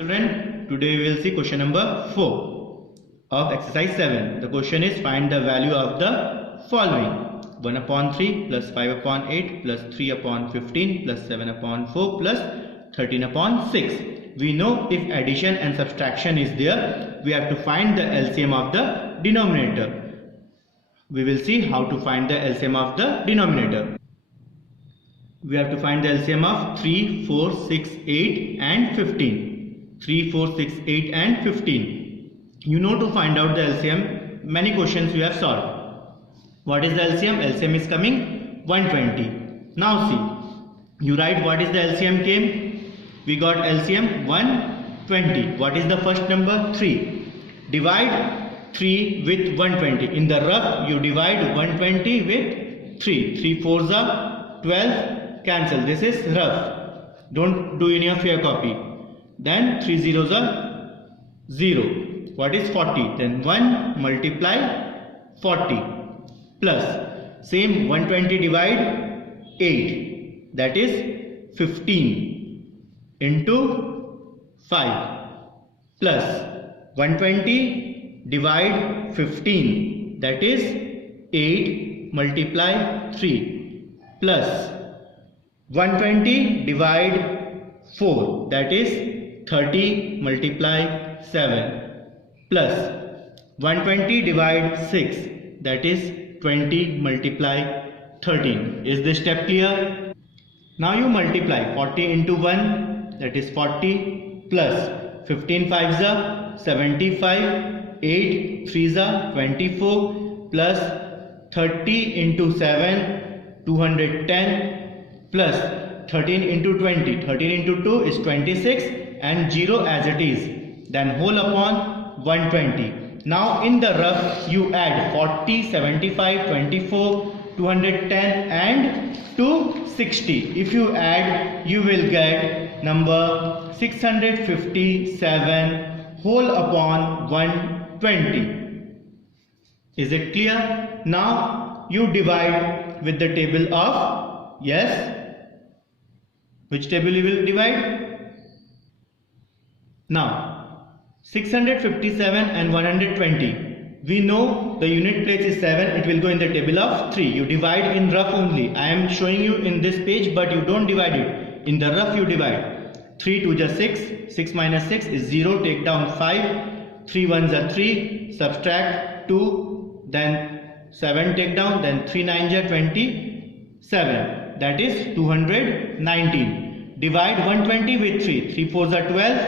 Children, today we will see question number 4 of exercise 7. The question is find the value of the following: 1 upon 3 plus 5 upon 8 plus 3 upon 15 plus 7 upon 4 plus 13 upon 6. We know if addition and subtraction is there, we have to find the LCM of the denominator. We will see how to find the LCM of the denominator. We have to find the LCM of 3, 4, 6, 8 and 15. 3, 4, 6, 8 and 15. You know to find out the LCM, many questions you have solved. What is the LCM? LCM is coming 120. Now see, you write what is the LCM came. We got LCM 120. What is the first number? 3. Divide 3 with 120. In the rough, you divide 120 with 3. 3 4s are 12. Cancel. This is rough. Don't do in your fair copy. Then 3 zeros are 0. What is 40? Then 1 multiply 40 plus same 120 divide 8, that is 15 into 5 plus 120 divide 15, that is 8 multiply 3 plus 120 divide 4, that is 30 multiply 7 plus 120 divide 6, that is 20 multiply 13. Is this step clear? Now you multiply 40 into 1, that is 40 plus 15 5s are 75, 8 3s are 24 plus 30 into 7 210 plus 13 into 20, 13 into 2 is 26 and 0 as it is, then whole upon 120. Now in the rough you add 40, 75, 24, 210 and 260. If you add, you will get number 657 whole upon 120. Is it clear? Now you divide with the table of, yes, which table you will divide? Now 657 and 120, we know the unit place is 7, it will go in the table of 3. You divide in rough only. I am showing you in this page, but you don't divide it. In the rough you divide. 3 2 is 6, 6 minus 6 is 0, take down 5, 3 1s are 3, subtract 2, then 7 take down, then 3 9s are 27, that is 219. Divide 120 with 3, 3 4s are 12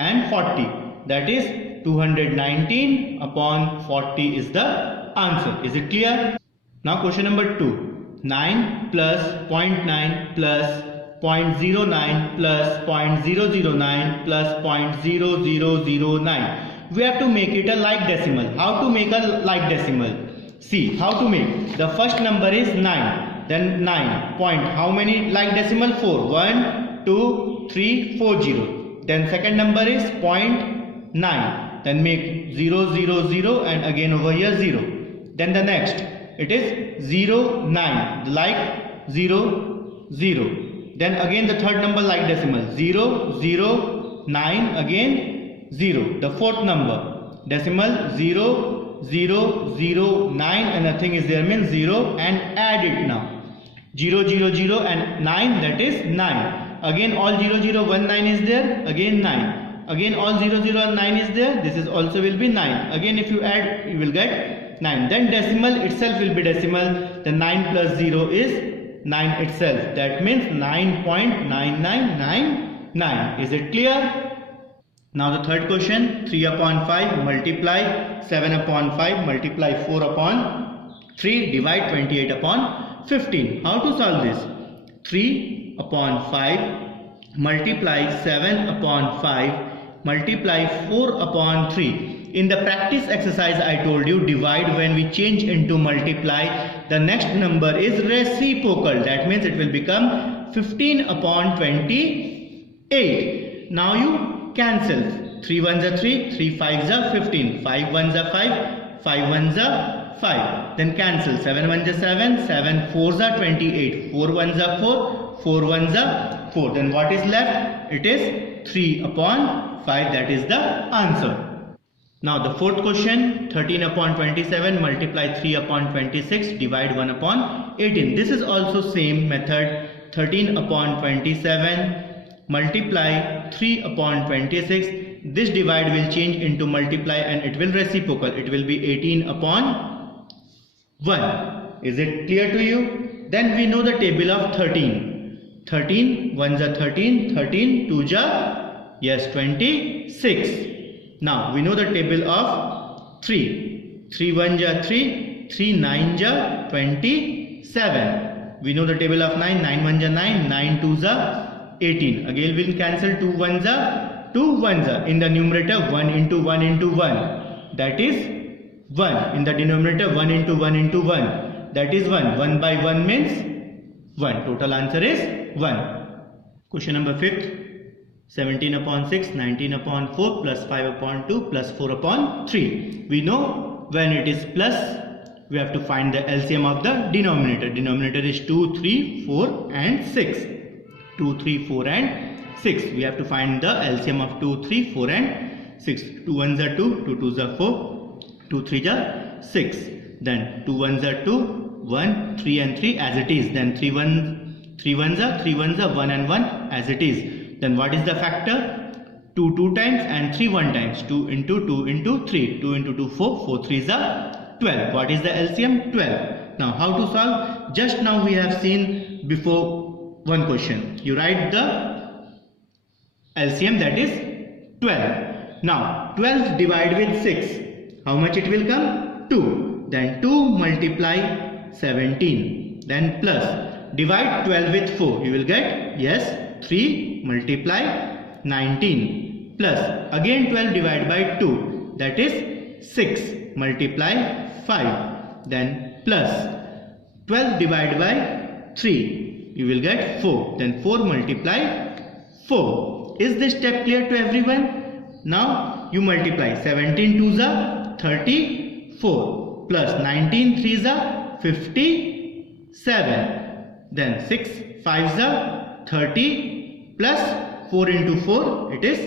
and 40, that is 219 upon 40 is the answer. Is it clear? Now question number 2. 9 plus 0.9 plus 0.09 plus 0.009 plus 0.0009. We have to make it a like decimal. How to make a like decimal? See how to make. The first number is 9. Then 9 point. How many like decimal? 4. 1, 2, 3, 4 0. Then second number is 0.9. Then make 0, 0, 0 and again over here 0. Then the next, it is 0, 9. Like 0, 0. Then again the third number like decimal. 0, 0, 9 again 0. The fourth number decimal 0, 0, 0, 9 and nothing is there means 0 and add it now. 0, 0, 0 and 9, that is 9. Again all 0, 0, 1, 9 is there, again 9. Again all 0, 0 and 9 is there, this is also will be 9. Again if you add, you will get 9. Then decimal itself will be decimal. The 9 plus 0 is 9 itself. That means 9.9999. Is it clear? Now the third question, 3 upon 5 multiply 7 upon 5 multiply 4 upon 3 divide 28 upon 15. How to solve this? 3 upon 5 multiply 7 upon 5 multiply 4 upon 3. In the practice exercise I told you, divide when we change into multiply, the next number is reciprocal. That means it will become 15 upon 28. Now you cancel. 3 1s are 3, 3 5s are 15, 5 1s are 5, 5 1s are 5. Then cancel. 7 1s are 7, 7 4s are 28, 4 1s are 4, 4 1s are 4. Then what is left? It is 3 upon 5. That is the answer. Now the fourth question, 13 upon 27 multiply 3 upon 26 divide 1 upon 18. This is also same method. 13 upon 27 multiply 3 upon 26. This divide will change into multiply and it will reciprocal. It will be 18 upon 1. Is it clear to you? Then we know the table of 13. 13 1s are 13, 13 2s are, yes, 26. Now we know the table of 3. 3 1s are 3, 3 9s are 27. We know the table of 9. 9 1s are 9, 9 2s are 18. Again we will cancel 2 1s are 2 1s are. In the numerator 1 into 1 into 1. That is 1. In the denominator 1 into 1 into 1. That is 1. 1 by 1 means 1. Total answer is 1. Question number 5th. 17 upon 6, 19 upon 4 plus 5 upon 2 plus 4 upon 3. We know when it is plus, we have to find the LCM of the denominator. Denominator is 2, 3, 4 and 6. 2, 3, 4 and 6. We have to find the LCM of 2, 3, 4 and 6. 2 1s are 2, 2 2s are 4, 2 3s are 6. Then 2 1s are 2, 1, 3 and 3 as it is. Then 3 1s are 1 and 1 as it is. Then what is the factor? 2 2 times and 3 1 times. 2 into 2 into 3. 2 into 2 4. 4 3s are 12. What is the LCM? 12. Now how to solve? Just now we have seen before one question. You write the LCM, that is 12. Now 12 divide with 6. How much it will come? 2. Then 2 multiply 17. Then plus. Divide 12 with 4. You will get, yes, 3 multiply 19 plus again 12 divided by 2, that is 6 multiply 5, then plus 12 divided by 3, you will get 4, then 4 multiply 4. Is this step clear to everyone? Now you multiply 17 2s are 34 plus 19 3s are 57, then 6 5s are 30 plus 4 into 4, it is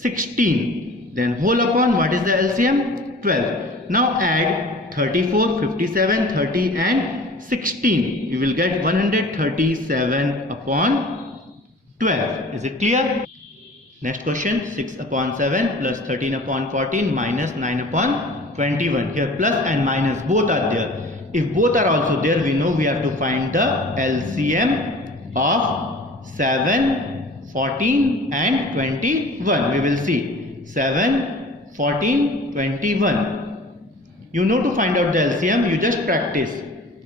16. Then whole upon, what is the LCM? 12. Now add 34, 57, 30 and 16. You will get 137 upon 12. Is it clear? Next question, 6 upon 7 plus 13 upon 14 minus 9 upon 21. Here plus and minus both are there. If both are also there, we know we have to find the LCM of 7, 14 and 21. We will see 7, 14, 21. You know to find out the LCM, you just practice.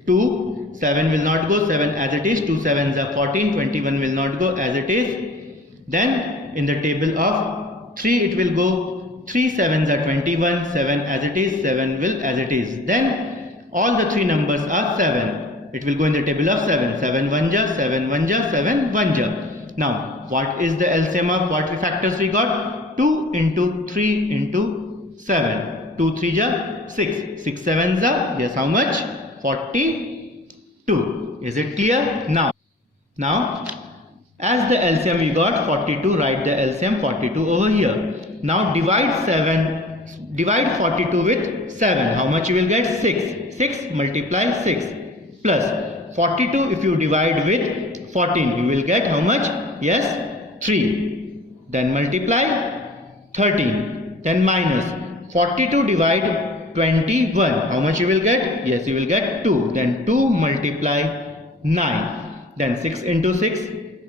2, 7 will not go, 7 as it is, 2 7s are 14, 21 will not go as it is. Then in the table of 3 it will go, 3 7s are 21, 7 as it is, 7 will as it is. Then all the 3 numbers are 7. It will go in the table of 7. 7 1 ja, 7 1 ja, 7 1 ja. Now, what is the LCM of what factors we got? 2 into 3 into 7. 2 3 ja, 6. 6 7 ja, yes, how much? 42. Is it clear? Now, as the LCM we got 42, write the LCM 42 over here. Now divide 42 with 7. How much you will get? 6. 6 multiply 6. Plus 42 if you divide with 14, you will get how much? Yes, 3. Then multiply 13. Then minus 42 divide 21. How much you will get? Yes, you will get 2. Then 2 multiply 9. Then 6 into 6,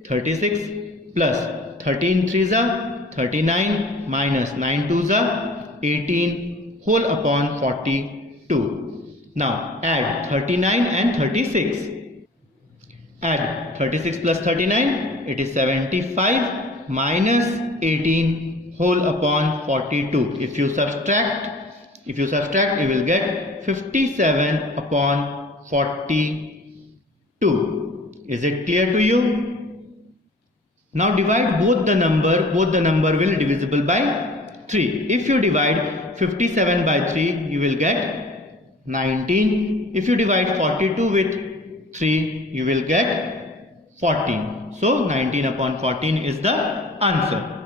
36 plus 13 3s are 39 minus 9 2s are 18 whole upon 42. Now add 39 and 36. Add 36 plus 39, it is 75 minus 18 whole upon 42. If you subtract, you will get 57 upon 42. Is it clear to you? Now divide both the number will divisible by 3. If you divide 57 by 3, you will get 19. If you divide 42 with 3, you will get 14. So 19 upon 14 is the answer.